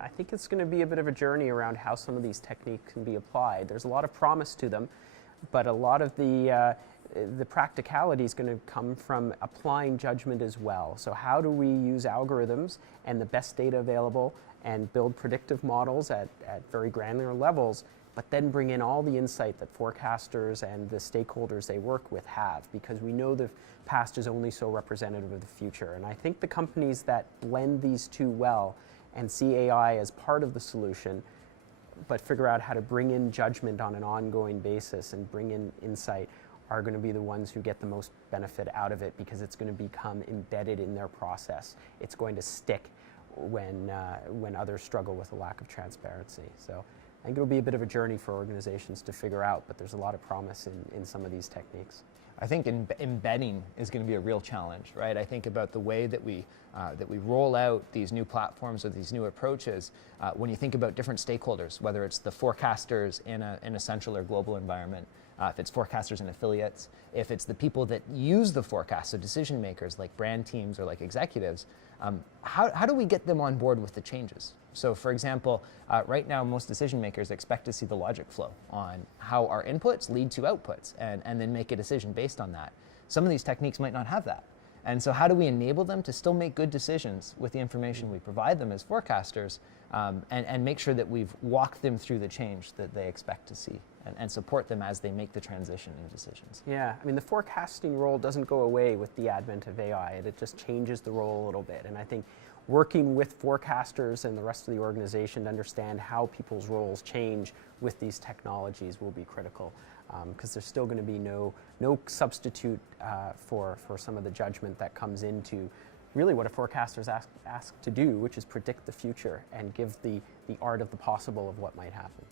I think it's going to be a bit of a journey around how some of these techniques can be applied. There's a lot of promise to them, but a lot of the practicality is going to come from applying judgment as well. So how do we use algorithms and the best data available and build predictive models at very granular levels, but then bring in all the insight that forecasters and the stakeholders they work with have, because we know the past is only so representative of the future. And I think the companies that blend these two well and see AI as part of the solution, but figure out how to bring in judgment on an ongoing basis and bring in insight, are going to be the ones who get the most benefit out of it, because it's going to become embedded in their process. It's going to stick when others struggle with a lack of transparency. So I think it'll be a bit of a journey for organizations to figure out, but there's a lot of promise in some of these techniques. I think embedding is going to be a real challenge, right? I think about the way that we roll out these new platforms or these new approaches. When you think about different stakeholders, whether it's the forecasters in a central or global environment, if it's forecasters and affiliates, if it's the people that use the forecast, so decision makers like brand teams or like executives, how do we get them on board with the changes? So for example, right now most decision makers expect to see the logic flow on how our inputs lead to outputs and then make a decision based on that. Some of these techniques might not have that. And so how do we enable them to still make good decisions with the information we provide them as forecasters, and make sure that we've walked them through the change that they expect to see, and support them as they make the transition in decisions. Yeah, I mean, the forecasting role doesn't go away with the advent of AI. It just changes the role a little bit. And I think working with forecasters and the rest of the organization to understand how people's roles change with these technologies will be critical, because there's still going to be no substitute for some of the judgment that comes into really what a forecaster is asked to do, which is predict the future and give the art of the possible of what might happen.